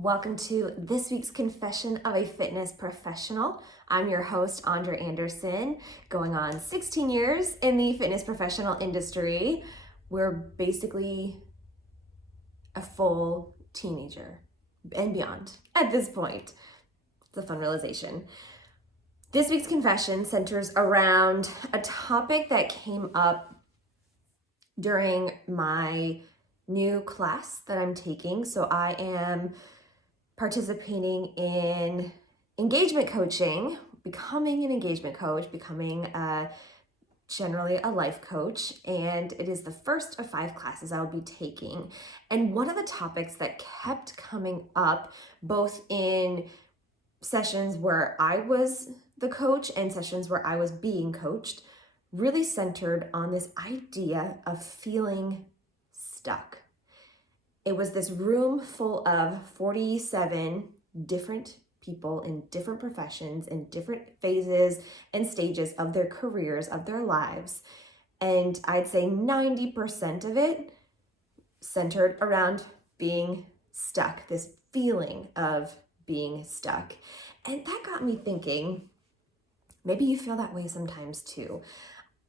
Welcome to this week's Confession of a Fitness Professional. I'm your host, Andrea Anderson, going on 16 years in the fitness professional industry. We're basically a full teenager and beyond at this point. It's a fun realization. This week's confession centers around a topic that came up during my new class that I'm taking. So I am participating in engagement coaching, becoming an engagement coach, becoming generally a life coach, and it is the first of 5 classes I will be taking. And one of the topics that kept coming up, both in sessions where I was the coach and sessions where I was being coached, really centered on this idea of feeling stuck. It was this room full of 47 different people in different professions and different phases and stages of their careers, of their lives. And I'd say 90% of it centered around being stuck, this feeling of being stuck. And that got me thinking, maybe you feel that way sometimes too.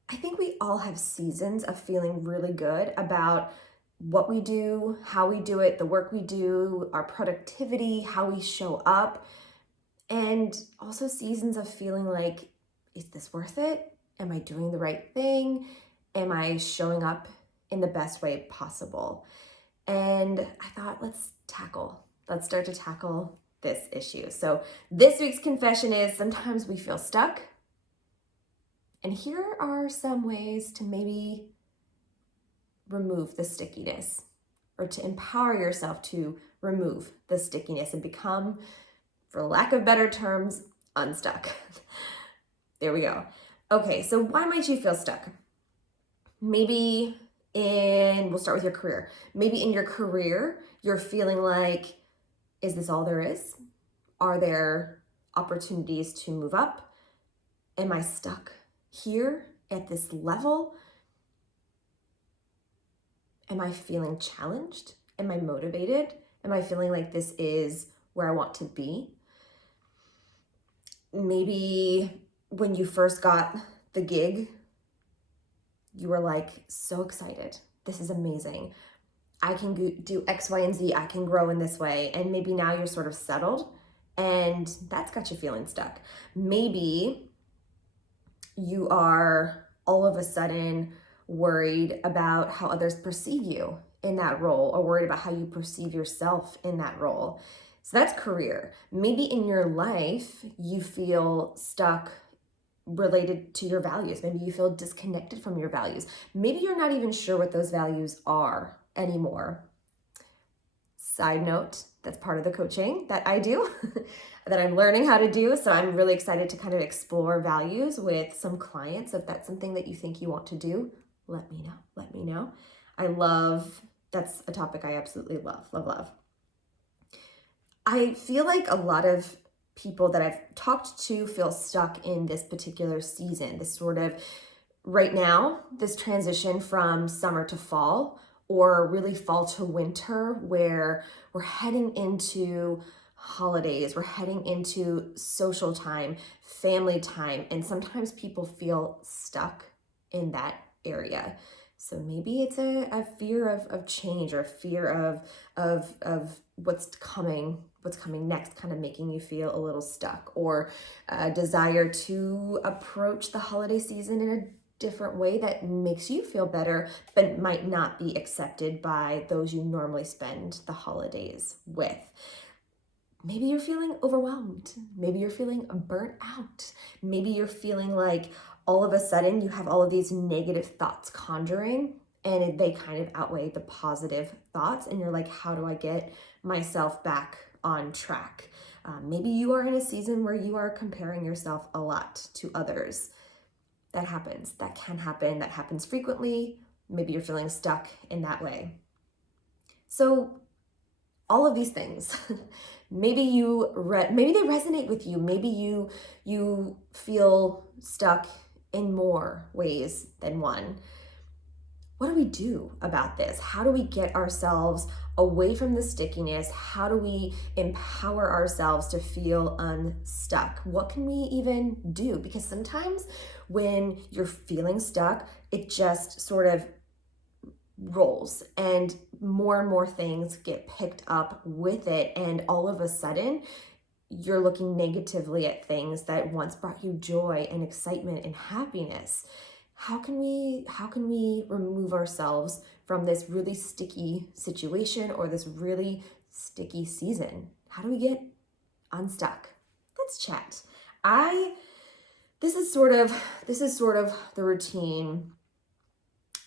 I think we all have seasons of feeling really good about what we do, how we do it, the work we do, our productivity, how we show up, and also seasons of feeling like, is this worth it? Am I doing the right thing? Am I showing up in the best way possible? And I thought, let's start to tackle this issue. So this week's confession is sometimes we feel stuck. And here are some ways to maybe remove the stickiness, or to empower yourself to remove the stickiness and become, for lack of better terms, unstuck. There we go. Okay, so why might you feel stuck? We'll start with your career. Maybe in your career, you're feeling like, is this all there is? Are there opportunities to move up? Am I stuck here at this level? Am I feeling challenged? Am I motivated? Am I feeling like this is where I want to be? Maybe when you first got the gig, you were like so excited. This is amazing. I can do X, Y, and Z. I can grow in this way. And maybe now you're sort of settled and that's got you feeling stuck. Maybe you are all of a sudden worried about how others perceive you in that role, or worried about how you perceive yourself in that role. So that's career. Maybe in your life, you feel stuck related to your values. Maybe you feel disconnected from your values. Maybe you're not even sure what those values are anymore. Side note, that's part of the coaching that I do, that I'm learning how to do. So I'm really excited to kind of explore values with some clients. If that's something that you think you want to do, let me know. That's a topic I absolutely love. I feel like a lot of people that I've talked to feel stuck in this particular season, this sort of right now, this transition from summer to fall, or really fall to winter, where we're heading into holidays, we're heading into social time, family time, and sometimes people feel stuck in that area. So maybe it's a fear of change, or a fear of what's coming next, kind of making you feel a little stuck, or a desire to approach the holiday season in a different way that makes you feel better, but might not be accepted by those you normally spend the holidays with. Maybe you're feeling overwhelmed. Maybe you're feeling burnt out. Maybe you're feeling like all of a sudden you have all of these negative thoughts conjuring, and they kind of outweigh the positive thoughts. And you're like, how do I get myself back on track? Maybe you are in a season where you are comparing yourself a lot to others. That happens. That can happen. That happens frequently. Maybe you're feeling stuck in that way. So all of these things, maybe they resonate with you. Maybe you feel stuck in more ways than one. what do we do about this? How do we get ourselves away from the stickiness? How do we empower ourselves to feel unstuck? What can we even do? Because sometimes when you're feeling stuck, it just sort of rolls and more things get picked up with it. And all of a sudden, you're looking negatively at things that once brought you joy and excitement and happiness. How can we remove ourselves from this really sticky situation or this really sticky season? How do we get unstuck? Let's chat. This is sort of the routine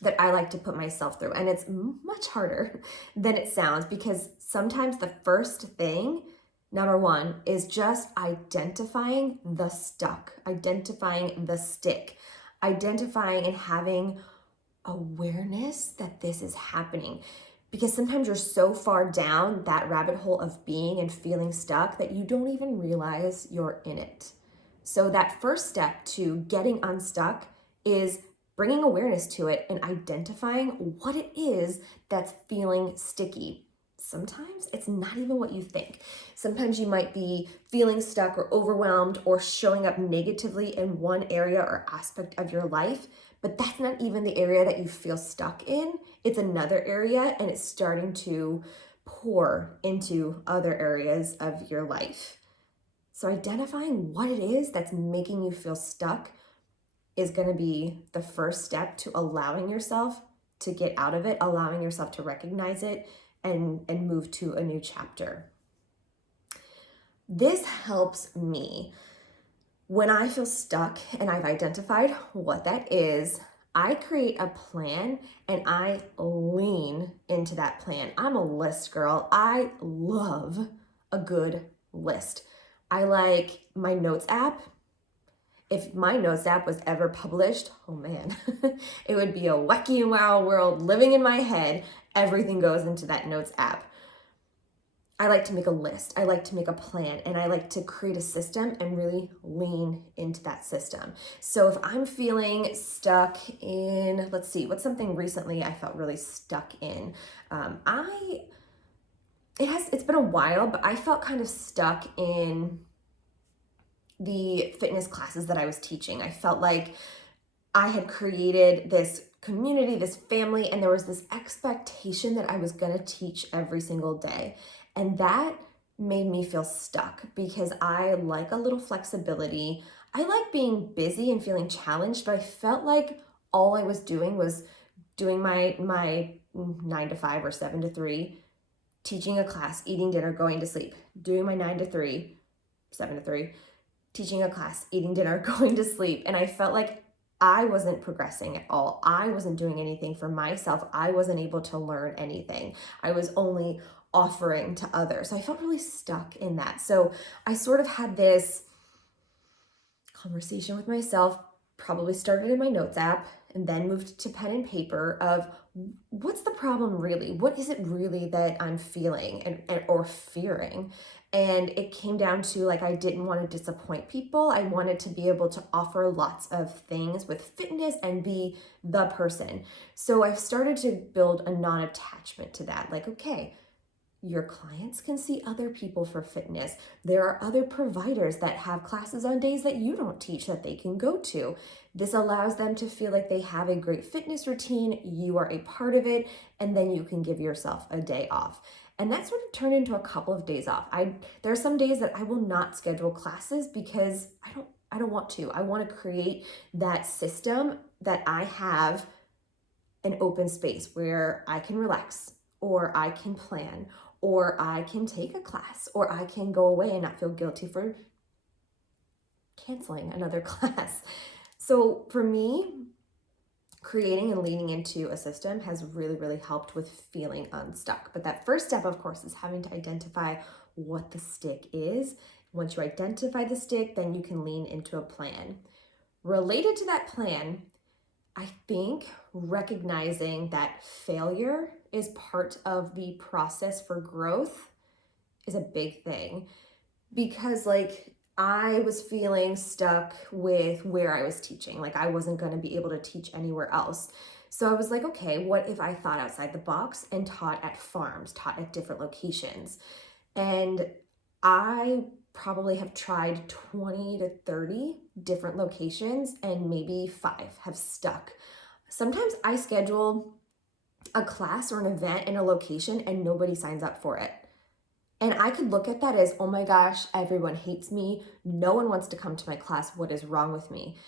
that I like to put myself through, and it's much harder than it sounds, because sometimes the first thing, number one, is just identifying the stuck, identifying the stick, identifying and having awareness that this is happening. Because sometimes you're so far down that rabbit hole of being and feeling stuck that you don't even realize you're in it. So that first step to getting unstuck is bringing awareness to it and identifying what it is that's feeling sticky. Sometimes it's not even what you think. Sometimes you might be feeling stuck or overwhelmed or showing up negatively in one area or aspect of your life, but that's not even the area that you feel stuck in. It's another area, and it's starting to pour into other areas of your life. So identifying what it is that's making you feel stuck is going to be the first step to allowing yourself to get out of it, allowing yourself to recognize it and move to a new chapter. This helps me when I feel stuck and I've identified what that is. I create a plan and I lean into that plan. I'm a list girl. I love a good list. I like my notes app. If my notes app was ever published, oh man, it would be a wacky and wow world living in my head. Everything goes into that notes app. I like to make a list. I like to make a plan, and I like to create a system and really lean into that system. So if I'm feeling stuck in, let's see, what's something recently I felt really stuck in? It's been a while, but I felt kind of stuck in the fitness classes that I was teaching. I felt like I had created this community, this family, and there was this expectation that I was going to teach every single day. And that made me feel stuck because I like a little flexibility. I like being busy and feeling challenged, but I felt like all I was doing my 9 to 5 or 7 to 3, teaching a class, eating dinner, going to sleep, doing my 9 to 3, 7 to 3, teaching a class, eating dinner, going to sleep. And I felt like I wasn't progressing at all. I wasn't doing anything for myself. I wasn't able to learn anything. I was only offering to others. So I felt really stuck in that. So I sort of had this conversation with myself, probably started in my notes app and then moved to pen and paper of what's the problem really? What is it really that I'm feeling and or fearing? And it came down to like, I didn't want to disappoint people. I wanted to be able to offer lots of things with fitness and be the person. So I've started to build a non-attachment to that. Like, okay, your clients can see other people for fitness. There are other providers that have classes on days that you don't teach that they can go to. This allows them to feel like they have a great fitness routine. You are a part of it, and then you can give yourself a day off. And that sort of turned into a couple of days off. There are some days that I will not schedule classes because I don't want to. I want to create that system that I have an open space where I can relax, or I can plan, or I can take a class, or I can go away and not feel guilty for canceling another class. So for me, creating and leaning into a system has really helped with feeling unstuck. But that first step, of course, is having to identify what the stick is. Once you identify the stick, then you can lean into a plan. Related to that plan, I think recognizing that failure is part of the process for growth is a big thing, because like I was feeling stuck with where I was teaching. Like I wasn't going to be able to teach anywhere else. So I was like, okay, what if I thought outside the box and taught at farms, taught at different locations? And I probably have tried 20 to 30 different locations, and maybe 5 have stuck. Sometimes I schedule a class or an event in a location and nobody signs up for it. And I could look at that as, oh my gosh, everyone hates me. No one wants to come to my class. What is wrong with me?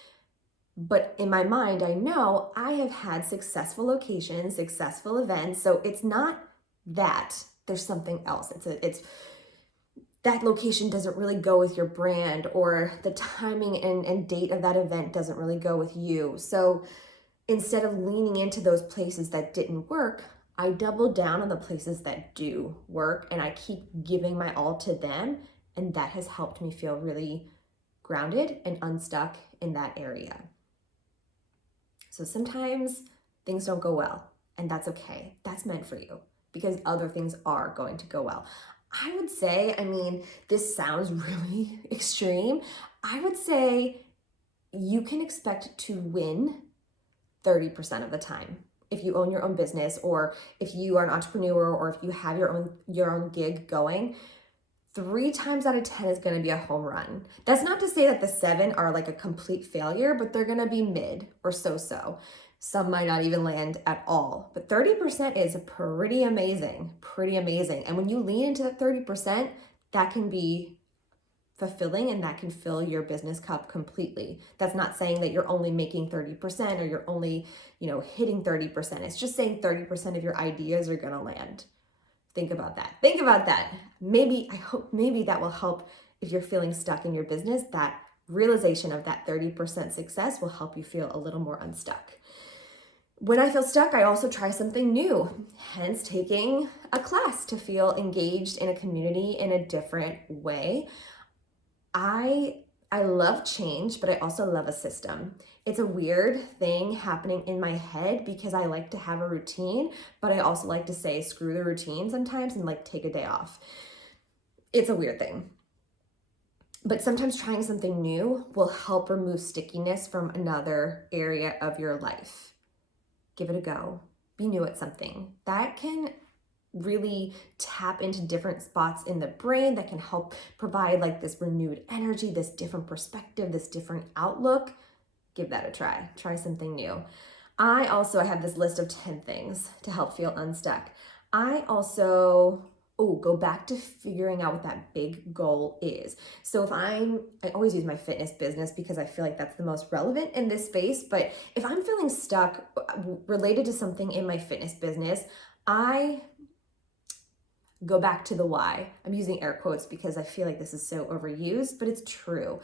But in my mind, I know I have had successful locations, successful events. So it's not that. There's something else. It's that location doesn't really go with your brand, or the timing and date of that event doesn't really go with you. So instead of leaning into those places that didn't work, I double down on the places that do work, and I keep giving my all to them. And that has helped me feel really grounded and unstuck in that area. So sometimes things don't go well, and that's okay. That's meant for you, because other things are going to go well. I would say, this sounds really extreme. I would say you can expect to win 30% of the time. If you own your own business, or if you are an entrepreneur, or if you have your own gig going, 3 times out of 10 is going to be a home run. That's not to say that the 7 are like a complete failure, but they're going to be mid or so-so. Some might not even land at all, but 30% is pretty amazing, pretty amazing. And when you lean into that 30%, that can be fulfilling, and that can fill your business cup completely. That's not saying that you're only making 30% or you're only, hitting 30%. It's just saying 30% of your ideas are going to land. Think about that. Think about that. I hope that will help if you're feeling stuck in your business. That realization of that 30% success will help you feel a little more unstuck. When I feel stuck, I also try something new, hence taking a class to feel engaged in a community in a different way. I love change, but I also love a system. It's a weird thing happening in my head because I like to have a routine, but I also like to say screw the routine sometimes and like take a day off. It's a weird thing. But sometimes trying something new will help remove stickiness from another area of your life. Give it a go. Be new at something. That can really tap into different spots in the brain that can help provide like this renewed energy, this different perspective, this different outlook. Give that a try. Try something new. I have this list of 10 things to help feel unstuck. I also go back to figuring out what that big goal is. So I always use my fitness business because I feel like that's the most relevant in this space. But if I'm feeling stuck related to something in my fitness business, I go back to the why. I'm using air quotes because I feel like this is so overused, but it's true.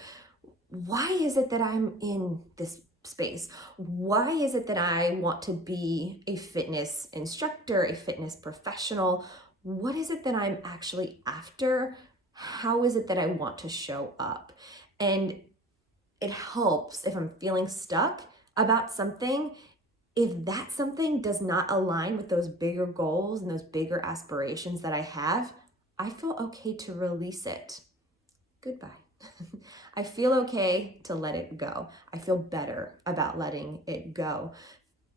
Why is it that I'm in this space? Why is it that I want to be a fitness instructor, a fitness professional? What is it that I'm actually after? How is it that I want to show up? And it helps if I'm feeling stuck about something. If that something does not align with those bigger goals and those bigger aspirations that I have, I feel okay to release it. Goodbye. I feel okay to let it go. I feel better about letting it go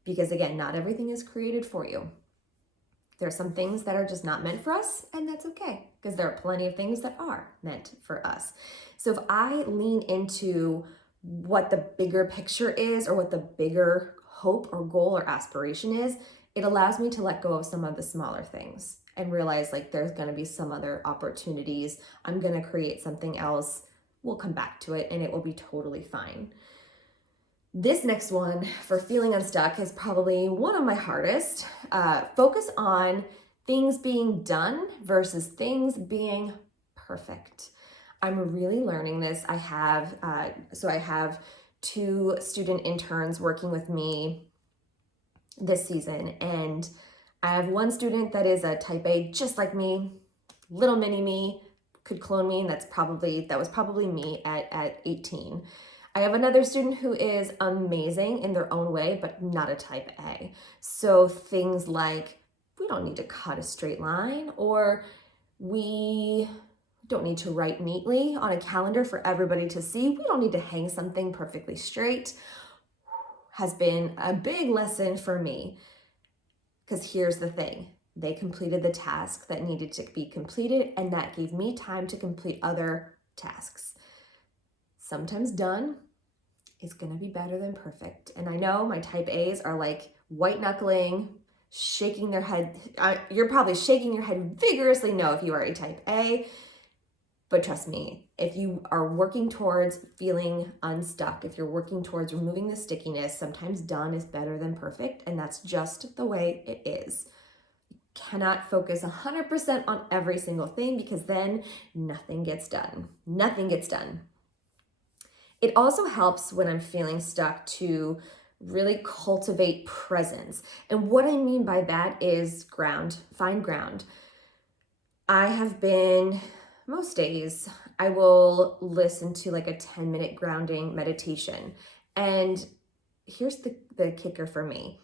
because, again, not everything is created for you. There are some things that are just not meant for us, and that's okay because there are plenty of things that are meant for us. So if I lean into what the bigger picture is, or what the bigger hope or goal or aspiration is, it allows me to let go of some of the smaller things and realize like there's going to be some other opportunities. I'm going to create something else. We'll come back to it and it will be totally fine. This next one for feeling unstuck is probably one of my hardest. Focus on things being done versus things being perfect. I'm really learning this. I have 2 student interns working with me this season, and I have one student that is a type A, just like me, little mini me, could clone me, and that was probably me at 18. I have another student who is amazing in their own way, but not a type A. So things like, we don't need to cut a straight line, or we don't need to write neatly on a calendar for everybody to see. We don't need to hang something perfectly straight. has been a big lesson for me, because here's the thing. They completed the task that needed to be completed, and that gave me time to complete other tasks. Sometimes done is going to be better than perfect. And I know my type A's are like white knuckling, shaking their head. You're probably shaking your head vigorously no if you are a type A. But trust me, if you are working towards feeling unstuck, if you're working towards removing the stickiness, sometimes done is better than perfect. And that's just the way it is. You cannot focus 100% on every single thing, because then nothing gets done. Nothing gets done. It also helps when I'm feeling stuck to really cultivate presence. And what I mean by that is ground, find ground. I have been, most days, I will listen to like a 10-minute grounding meditation. And here's the kicker for me.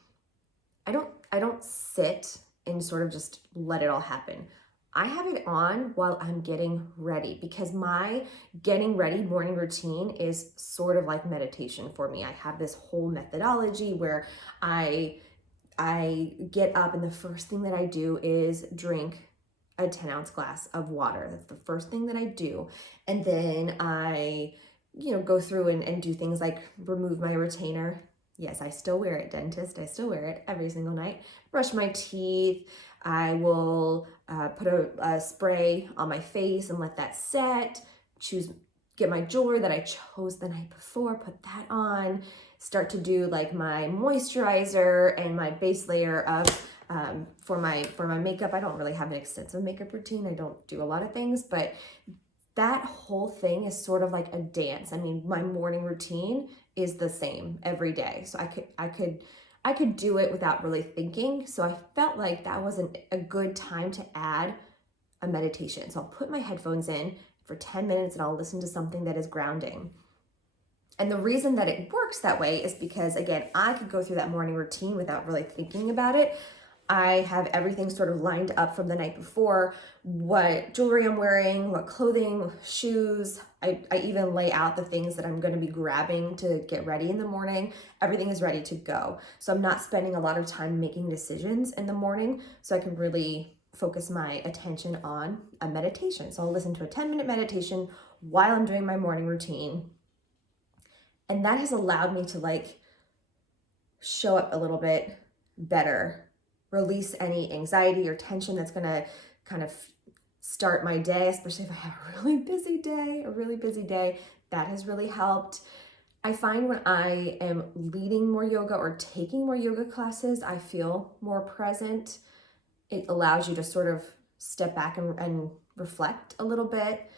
I don't sit and sort of just let it all happen. I have it on while I'm getting ready, because my getting ready morning routine is sort of like meditation for me. I have this whole methodology where I get up, and the first thing that I do is drink a 10-ounce glass of water. That's the first thing that I do. And then I, go through and do things like remove my retainer. Yes, I still wear it, dentist. I still wear it every single night. Brush my teeth. I will put a spray on my face and let that set. Get my jewelry that I chose the night before, put that on. Start to do like my moisturizer and my base layer of for my makeup. I don't really have an extensive makeup routine. I don't do a lot of things, but that whole thing is sort of like a dance. I mean, my morning routine is the same every day. So I could do it without really thinking. So I felt like that wasn't a good time to add a meditation. So I'll put my headphones in for 10 minutes and I'll listen to something that is grounding. And the reason that it works that way is because, again, I could go through that morning routine without really thinking about it. I have everything sort of lined up from the night before, what jewelry I'm wearing, what clothing, shoes. I even lay out the things that I'm going to be grabbing to get ready in the morning. Everything is ready to go. So I'm not spending a lot of time making decisions in the morning, so I can really focus my attention on a meditation. So I'll listen to a 10-minute meditation while I'm doing my morning routine. And that has allowed me to like show up a little bit better, release any anxiety or tension that's gonna kind of start my day, especially if I have a really busy day. That has really helped. I find when I am leading more yoga or taking more yoga classes, I feel more present. It allows you to sort of step back and reflect a little bit.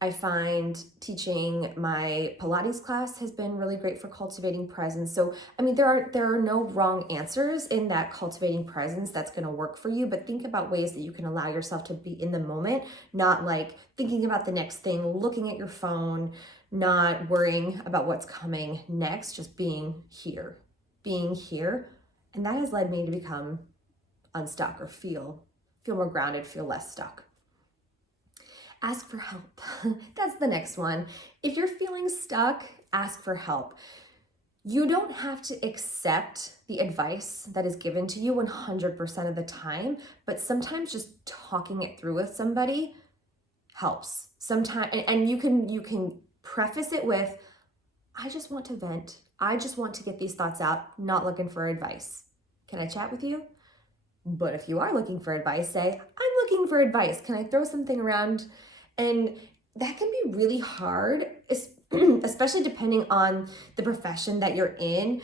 I find teaching my Pilates class has been really great for cultivating presence. So, I mean, there are no wrong answers in that cultivating presence that's going to work for you, but think about ways that you can allow yourself to be in the moment, not like thinking about the next thing, looking at your phone, not worrying about what's coming next, just being here. And that has led me to become unstuck or feel more grounded, feel less stuck. Ask for help. That's the next one. If you're feeling stuck, ask for help. You don't have to accept the advice that is given to you 100% of the time, but sometimes just talking it through with somebody helps. Sometimes, and you can preface it with, I just want to vent. I just want to get these thoughts out, not looking for advice. Can I chat with you? But if you are looking for advice, say, I'm looking for advice. Can I throw something around? And that can be really hard, especially depending on the profession that you're in.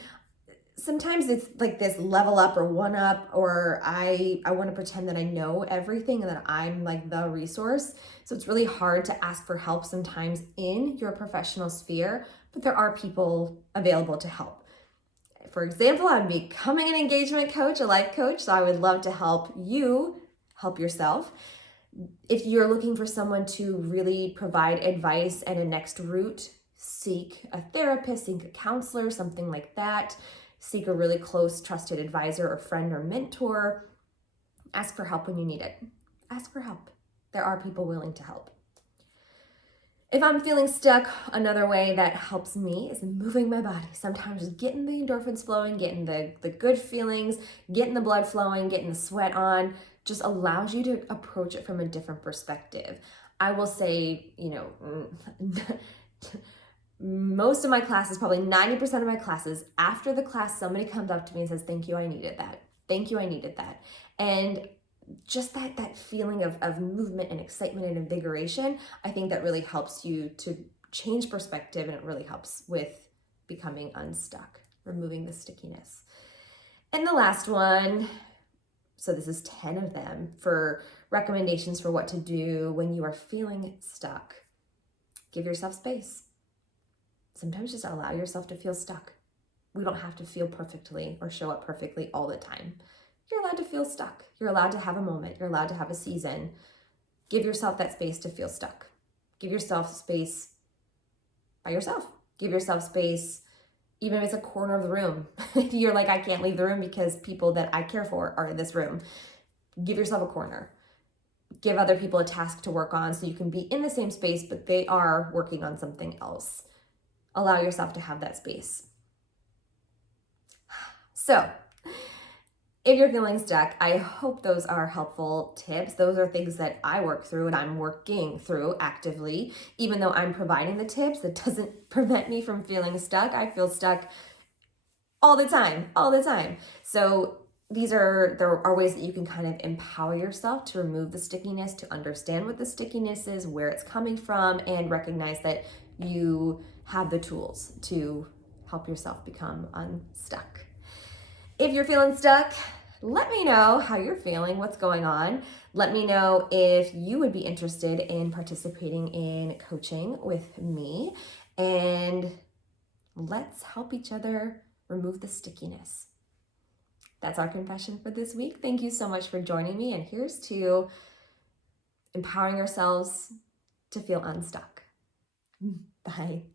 Sometimes it's like this level up or one up, or I want to pretend that I know everything and that I'm like the resource. So it's really hard to ask for help sometimes in your professional sphere, but there are people available to help. For example, I'm becoming an engagement coach, a life coach, so I would love to help you help yourself. If you're looking for someone to really provide advice and a next route, seek a therapist, seek a counselor, something like that. Seek a really close, trusted advisor or friend or mentor. Ask for help when you need it. Ask for help. There are people willing to help. If I'm feeling stuck, another way that helps me is moving my body. Sometimes just getting the endorphins flowing, getting the good feelings, getting the blood flowing, getting the sweat on, just allows you to approach it from a different perspective. I will say, most of my classes, probably 90% of my classes, after the class, somebody comes up to me and says, "Thank you, I needed that. Thank you, I needed that." And just that feeling of movement and excitement and invigoration, I think that really helps you to change perspective, and it really helps with becoming unstuck, removing the stickiness. And the last one, so this is 10 of them, for recommendations for what to do when you are feeling stuck. Give yourself space. Sometimes just allow yourself to feel stuck. We don't have to feel perfectly or show up perfectly all the time. You're allowed to feel stuck. You're allowed to have a moment. You're allowed to have a season. Give yourself that space to feel stuck. Give yourself space by yourself. Give yourself space, even if it's a corner of the room. If you're like, "I can't leave the room because people that I care for are in this room," give yourself a corner. Give other people a task to work on so you can be in the same space, but they are working on something else. Allow yourself to have that space. So, if you're feeling stuck, I hope those are helpful tips. Those are things that I work through and I'm working through actively. Even though I'm providing the tips, that doesn't prevent me from feeling stuck. I feel stuck all the time. So there are ways that you can kind of empower yourself to remove the stickiness, to understand what the stickiness is, where it's coming from, and recognize that you have the tools to help yourself become unstuck. If you're feeling stuck, let me know how you're feeling, what's going on. Let me know if you would be interested in participating in coaching with me, and let's help each other remove the stickiness. That's our confession for this week. Thank you so much for joining me, and here's to empowering ourselves to feel unstuck. Bye.